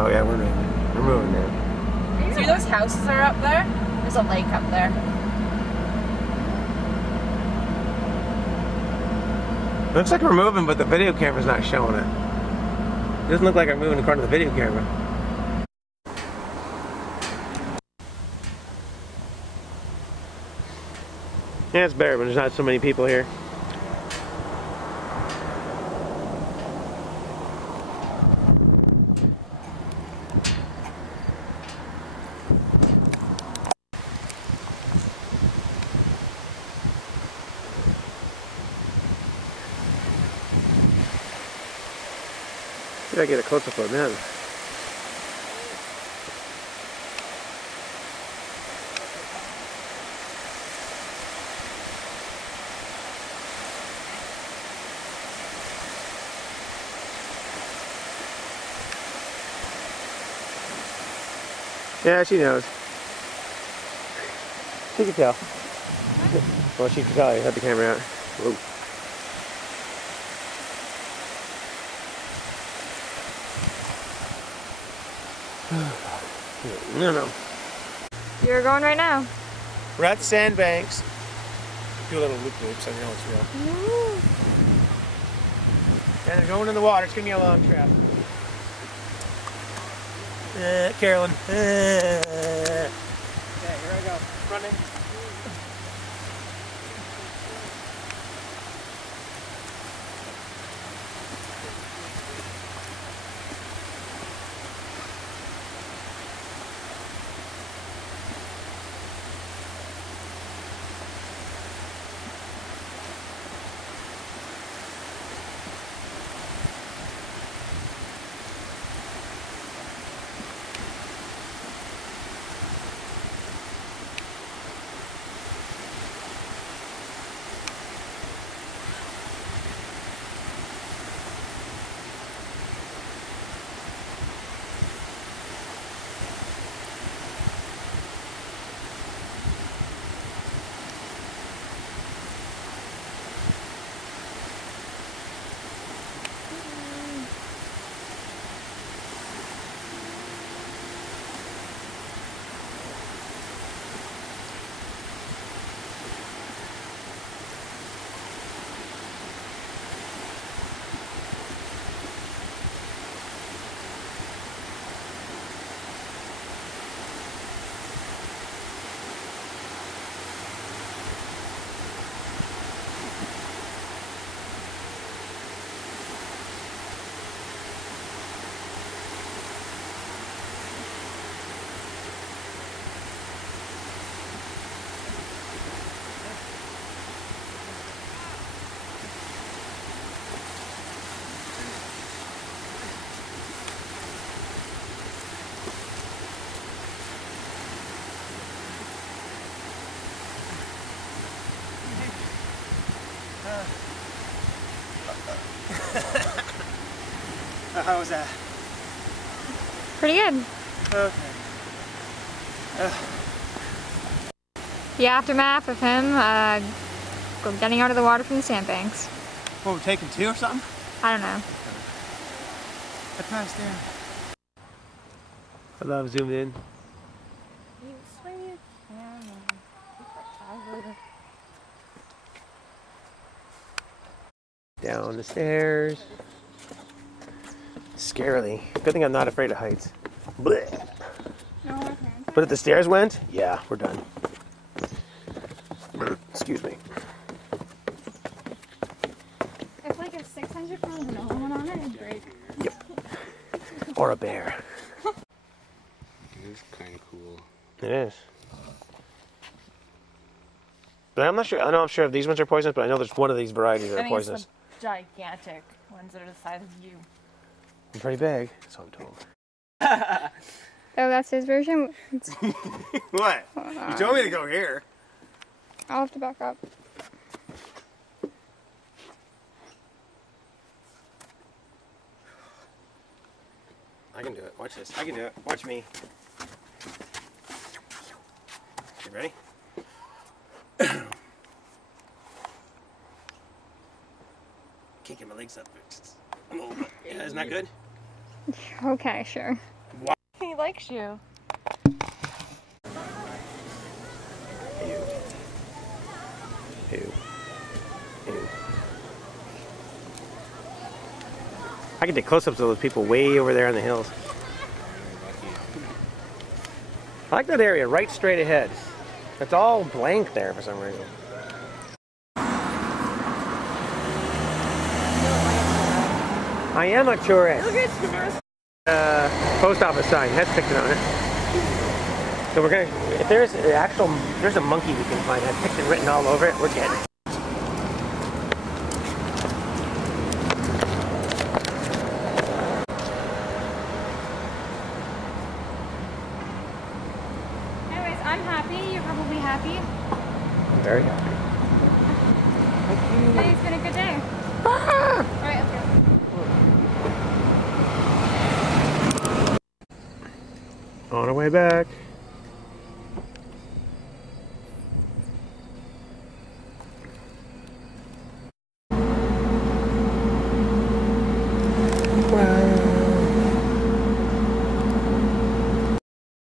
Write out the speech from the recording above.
Oh yeah, we're moving. We're moving now. See those houses are up there? There's a lake up there. Looks like we're moving, but the video camera's not showing it. It doesn't look like we're moving according to the video camera. Yeah, it's better when there's not so many people here. See if I get a close-up on them. Yeah, she knows. She can tell. Well, she can tell. You had the camera out. Whoa. No. You're going right now. We're at Sandbanks. Do a little loop-loop so you know it's real. And going in the water. It's going to be a long trip. Carolyn. Okay, here I go. Running. How was that? Pretty good. Okay. The aftermath of him getting out of the water from the sandbanks. What, we're taking two or something? I don't know. I passed there. I love zoomed in. You sweet camera. Down the stairs. Scarily. Good thing I'm not afraid of heights. Blech. No, But if the stairs went, yeah, we're done. Excuse me. if like a 600-pound gorilla went on it, it'd break. Yep. Or a bear. It is kind of cool. It is. But I'm not sure. I'm sure if these ones are poisonous, but I know there's one of these varieties that are poisonous. It's the gigantic ones that are the size of you. They're pretty big. That's what I'm told. Oh, that's his version? What? You told me to go here. I'll have to back up. I can do it. Watch this. I can do it. Watch me. You ready? Can't get my legs up. I'm a little bit. Yeah, isn't that good? Okay, sure. likes you. Ew. Ew. Ew. I can take close-ups of those people way over there on the hills. I like that area right straight ahead. It's all blank there for some reason. I am a tourist. Look at Post office sign, head picture on it. So we're gonna, if there's there's a monkey we can find, head picture written all over it, we're getting it. Anyways, I'm happy. You're probably happy. I'm very happy. Today's been a good day. Alright, let's go. On our way back. Well,